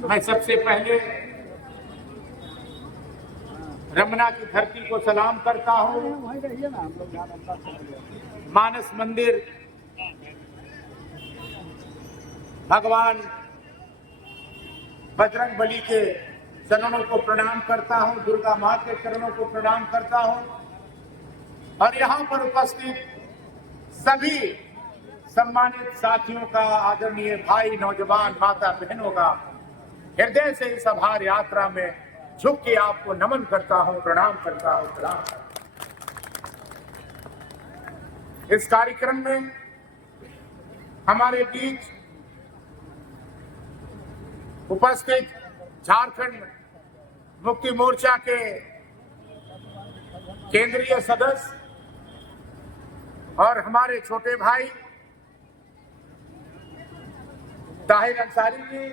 मैं सबसे पहले रमना की धरती को सलाम करता हूँ। मानस मंदिर, भगवान बजरंग बली के चरणों को प्रणाम करता हूँ, दुर्गा माँ के चरणों को प्रणाम करता हूँ और यहाँ पर उपस्थित सभी सम्मानित साथियों का, आदरणीय भाई, नौजवान, माता बहनों का हृदय से इस आभार यात्रा में झुक के आपको नमन करता हूँ, प्रणाम करता हूँ, सलाम करता हूँ। इस कार्यक्रम में हमारे बीच उपस्थित झारखंड मुक्ति मोर्चा के केंद्रीय सदस्य और हमारे छोटे भाई ताहिर अंसारी जी,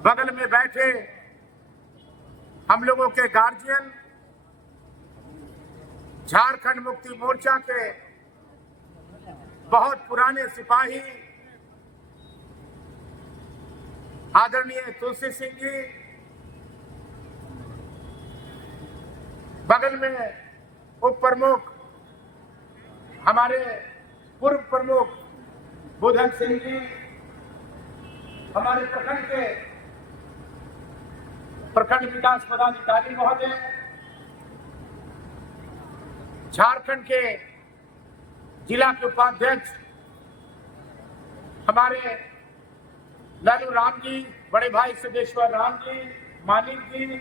बगल में बैठे हम लोगों के गार्जियन, झारखंड मुक्ति मोर्चा के बहुत पुराने सिपाही आदरणीय तुलसी सिंह जी, बगल में उप प्रमुख हमारे पूर्व प्रमुख बुधन सिंह जी, हमारे प्रखंड के प्रखंड विकास पदाधिकारी महोदय, झारखंड के जिला के उपाध्यक्ष हमारे लालू राम जी, बड़े भाई सिद्धेश्वर राम जी, मानिक जी,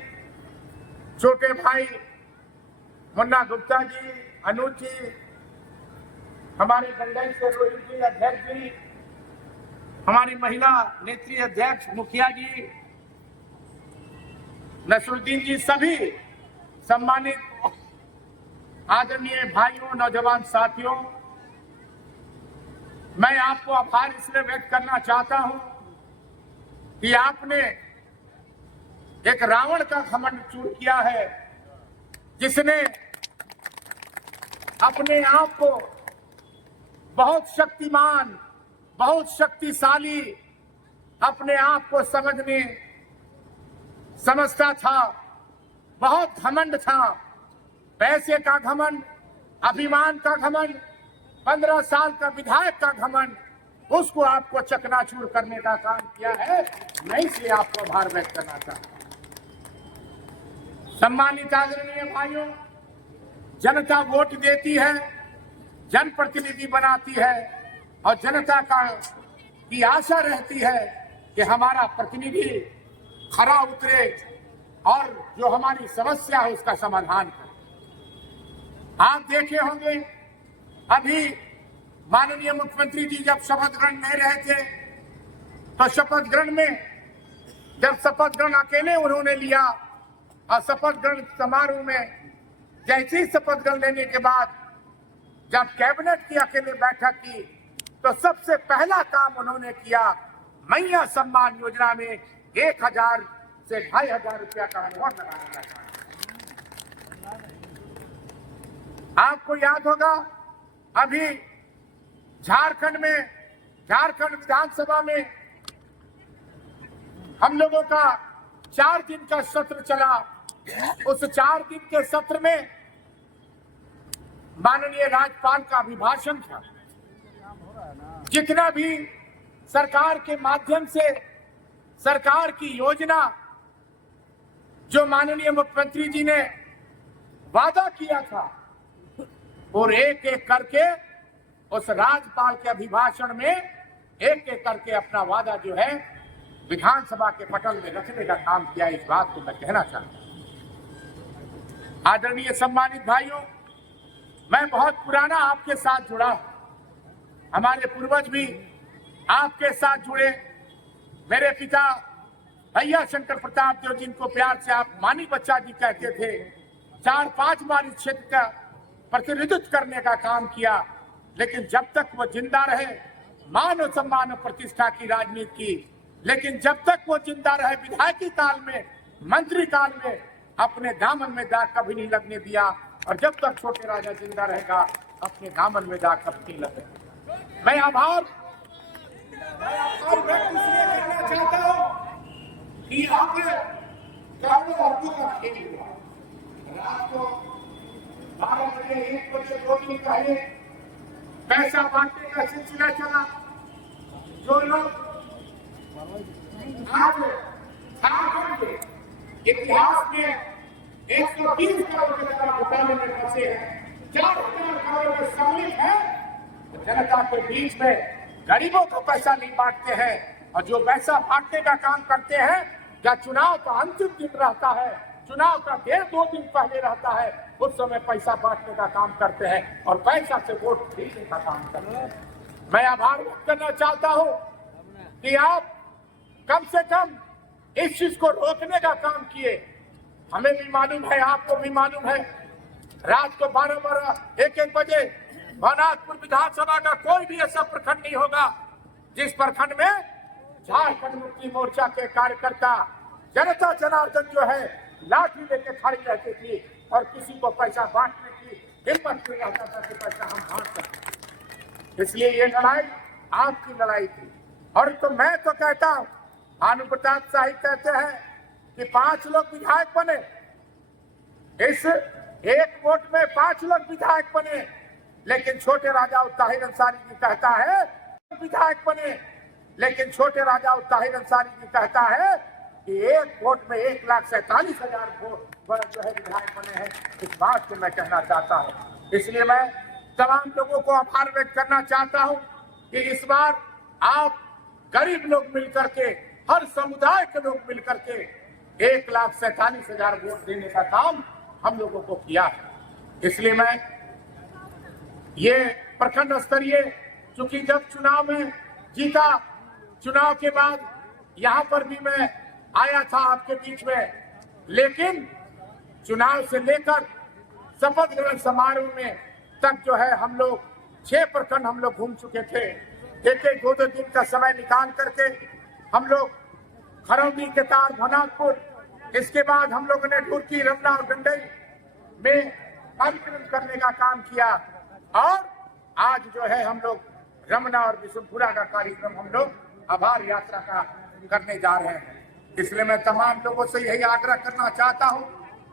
छोटे भाई मुन्ना गुप्ता जी, अनुज जी, हमारे गंडई से रोहित जी अध्यक्ष जी, हमारी महिला नेत्री अध्यक्ष मुखिया जी, नसरुद्दीन जी, सभी सम्मानित आदरणीय भाइयों, नौजवान साथियों, मैं आपको आभार इसलिए व्यक्त करना चाहता हूं कि आपने एक रावण का घमंड चूर किया है, जिसने अपने आप को बहुत शक्तिमान, बहुत शक्तिशाली अपने आप को समझता था, बहुत घमंड था, पैसे का घमंड, अभिमान का घमंड, 15 साल का विधायक का घमंड, उसको आपको चकनाचूर करने का काम किया है। मैं इसलिए आपको आभार व्यक्त करना चाहता हूं। सम्मानित आदरणीय भाइयों, जनता वोट देती है, जनप्रतिनिधि बनाती है और जनता की आशा रहती है कि हमारा प्रतिनिधि खरा उतरे और जो हमारी समस्या है उसका समाधान करे। आप देखे होंगे अभी माननीय मुख्यमंत्री जी जब शपथ ग्रहण में रहे थे तो शपथ ग्रहण में जब शपथ ग्रहण अकेले उन्होंने लिया और शपथ ग्रहण समारोह में जैसे ही शपथ ग्रहण लेने के बाद जब कैबिनेट की अकेले बैठक की तो सबसे पहला काम उन्होंने किया, मैया सम्मान योजना में 1000 से 2500 रुपया का अनुमान लगाने का काम। आपको याद होगा अभी झारखंड विधानसभा में हम लोगों का 4 दिन का सत्र चला। उस 4 दिन के सत्र में माननीय राज्यपाल का अभिभाषण था। जितना भी सरकार के माध्यम से सरकार की योजना जो माननीय मुख्यमंत्री जी ने वादा किया था और एक एक करके उस राज्यपाल के अभिभाषण में एक एक करके अपना वादा जो है विधानसभा के पटल में रखने का काम किया। इस बात को मैं कहना चाहता हूं। आदरणीय सम्मानित भाइयों, मैं बहुत पुराना आपके साथ जुड़ा हूं, हमारे पूर्वज भी आपके साथ जुड़े। मेरे पिता भैया शंकर प्रताप देव, जिनको प्यार से आप मानी बच्चा जी कहते थे, 4-5 बार इस क्षेत्र का प्रतिनिधित्व करने का काम किया, लेकिन जब तक वो जिंदा रहे, मान और सम्मान और प्रतिष्ठा की राजनीति की, लेकिन जब तक वो जिंदा रहे विधायकी काल में, मंत्री काल में अपने दामन में दाग कभी नहीं लगने दिया और जब तक छोटे राजा जिंदा रहेगा अपने दामन में दाग कभी नहीं लगने। मैं आभार मैं आभार व्यक्त इसलिए करना चाहता हूँ कि यहाँ पे करोड़ों अरबों का खेल हुआ। रात को 12 बजे 1 बजे 2 दिन पहले पैसा बांटने का सिलसिला चला। जो लोग आज झारखंड के इतिहास में 120 करोड़ रुपए का घोटाले में फंसे हैं, 4,000 करोड़ में सम्मिलित है, जनता के बीच में गरीबों को पैसा नहीं बांटते हैं। और जो पैसा बांटने का काम करते हैं, क्या चुनाव का अंतिम दिन रहता है, चुनाव का 1.5-2 दिन पहले रहता है, उस समय पैसा बांटने का काम करते हैं और पैसा से वोट खरीदने का काम करते हैं। मैं आभार व्यक्त करना चाहता हूं कि आप कम से कम इस चीज को रोकने का काम किए। हमें भी मालूम है, आपको भी मालूम है, रात को 12-12 1-1 बजे भवनाथपुर विधानसभा का कोई भी ऐसा प्रखंड नहीं होगा जिस प्रखंड में झारखंड मुक्ति मोर्चा के कार्यकर्ता जनता जनार्दन जो है लाठी लेके खड़ी रहती थी और किसी को पैसा बांटने की हिम्मत नहीं रहता था कि पैसा हम बांट सकते। इसलिए ये लड़ाई आपकी लड़ाई थी। और तो मैं तो कहता हूं, भानु प्रताप शाही कहते हैं कि 5 लोग विधायक बने, इस एक वोट में 5 लोग विधायक बने, लेकिन छोटे राजा ताहिर अंसारी जी कहता है विधायक बने, लेकिन छोटे राजा ताहिर अंसारी जी कहता है कि एक वोट में 1,47,000 वोट जो है विधायक बने हैं। इस बात को मैं कहना चाहता हूं। इसलिए मैं तमाम लोगों को आभार व्यक्त करना चाहता हूं कि इस बार आप गरीब लोग मिलकर के, हर समुदाय के लोग मिलकर के 1,47,000 वोट देने का काम हम लोगों को किया है। इसलिए मैं ये प्रखंड स्तरीय, चूंकि जब चुनाव में जीता, चुनाव के बाद यहाँ पर भी मैं आया था आपके बीच में, लेकिन चुनाव से लेकर शपथ ग्रहण समारोह में तक जो है हम लोग 6 प्रखंड हम लोग घूम चुके थे। 1-1 2-2 दिन का समय निकाल करके हम लोग खरौंदी के तार भवनाथपुर, इसके बाद हम लोगों ने ढुर्की, रमना और गंडई में कार्यक्रम करने का काम किया और आज जो है हम लोग रमना और बिशुनपुरा का कार्यक्रम हम लोग आभार यात्रा का करने जा रहे हैं। इसलिए मैं तमाम लोगों से यही आग्रह करना चाहता हूं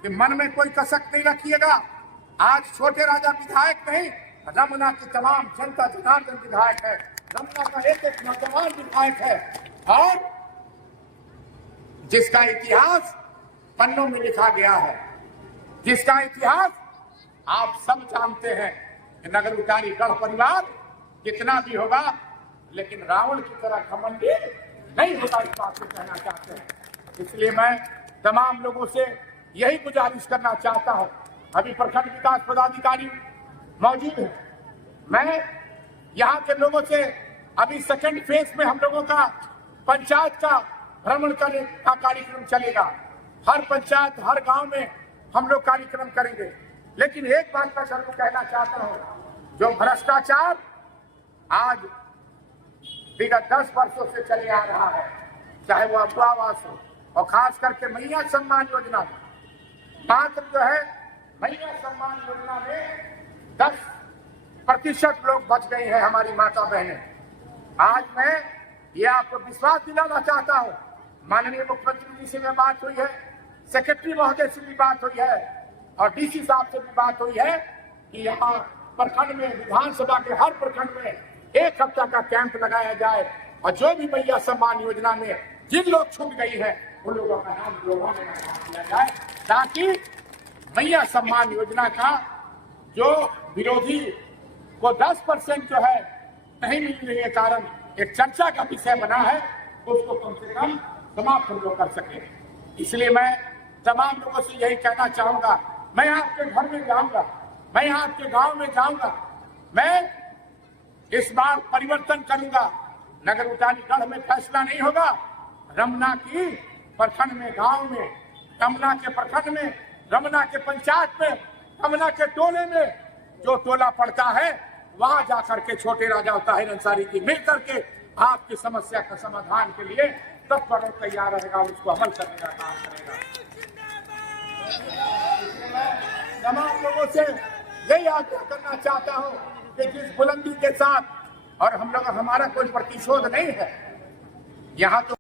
कि मन में कोई कसक नहीं रखिएगा। आज छोटे राजा विधायक नहीं, रमना की तमाम जनता जनार्दन विधायक है, रमना का एक नौजवान विधायक है और जिसका इतिहास पन्नों में लिखा गया है, जिसका इतिहास आप सब जानते हैं कि नगर उतारी गढ़ परिवार कितना भी होगा लेकिन रावण की तरह घमंडी नहीं होगा, इस बात को कहना चाहते हैं। इसलिए मैं तमाम लोगों से यही गुजारिश करना चाहता हूं। अभी प्रखंड विकास पदाधिकारी मौजूद है, मैं यहाँ के लोगों से अभी सेकंड फेज में हम लोगों का पंचायत का भ्रमण करने का कार्यक्रम चलेगा। हर पंचायत, हर गांव में हम लोग कार्यक्रम करेंगे। लेकिन एक बात मैं जरूर कहना चाहता हूं, जो भ्रष्टाचार आज विगत 10 वर्षों से चले आ रहा है, चाहे वो अफवाहवास हो, और खास करके मैया सम्मान योजना मात्र जो है मैया सम्मान योजना में 10% लोग बच गए हैं, हमारी माता बहनें। आज मैं ये आपको विश्वास दिलाना चाहता हूँ, माननीय मुख्यमंत्री जी से भी बात हुई है, सेक्रेटरी महोदय से भी बात हुई है और डीसी साहब से भी बात हुई है कि यहाँ प्रखंड में, विधानसभा के हर प्रखंड में 1 हफ्ता का कैंप लगाया जाए और जो भी मैया सम्मान योजना में जिन लोग छूट गई है उन लोगों का नाम जोड़ने का काम किया जाए, ताकि मैया सम्मान योजना का जो विरोधी को 10% जो है नहीं मिलने के कारण एक चर्चा का विषय बना है, उसको कम से कम समाप्त हम लोग कर सके। इसलिए मैं तमाम लोगों से यही कहना चाहूंगा, मैं आपके घर में जाऊंगा, मैं आपके गांव में जाऊंगा, मैं इस बार परिवर्तन करूंगा। नगर उतारी गढ़ में फैसला नहीं होगा, रमना की प्रखंड में, गांव में, रमना के प्रखंड में, रमना के पंचायत में, रमना के टोले में जो टोला पड़ता है वहां जाकर के छोटे राजा ताहिर अंसारी जी मिल करके आपकी समस्या का समाधान के लिए तत्पर तैयार रहेगा, उसको अमल करने का काम करेगा। तमाम लोगों से यही आग्रह करना चाहता हूं कि जिस बुलंदी के साथ, और हम लोग, हमारा कोई प्रतिशोध नहीं है, यहाँ तो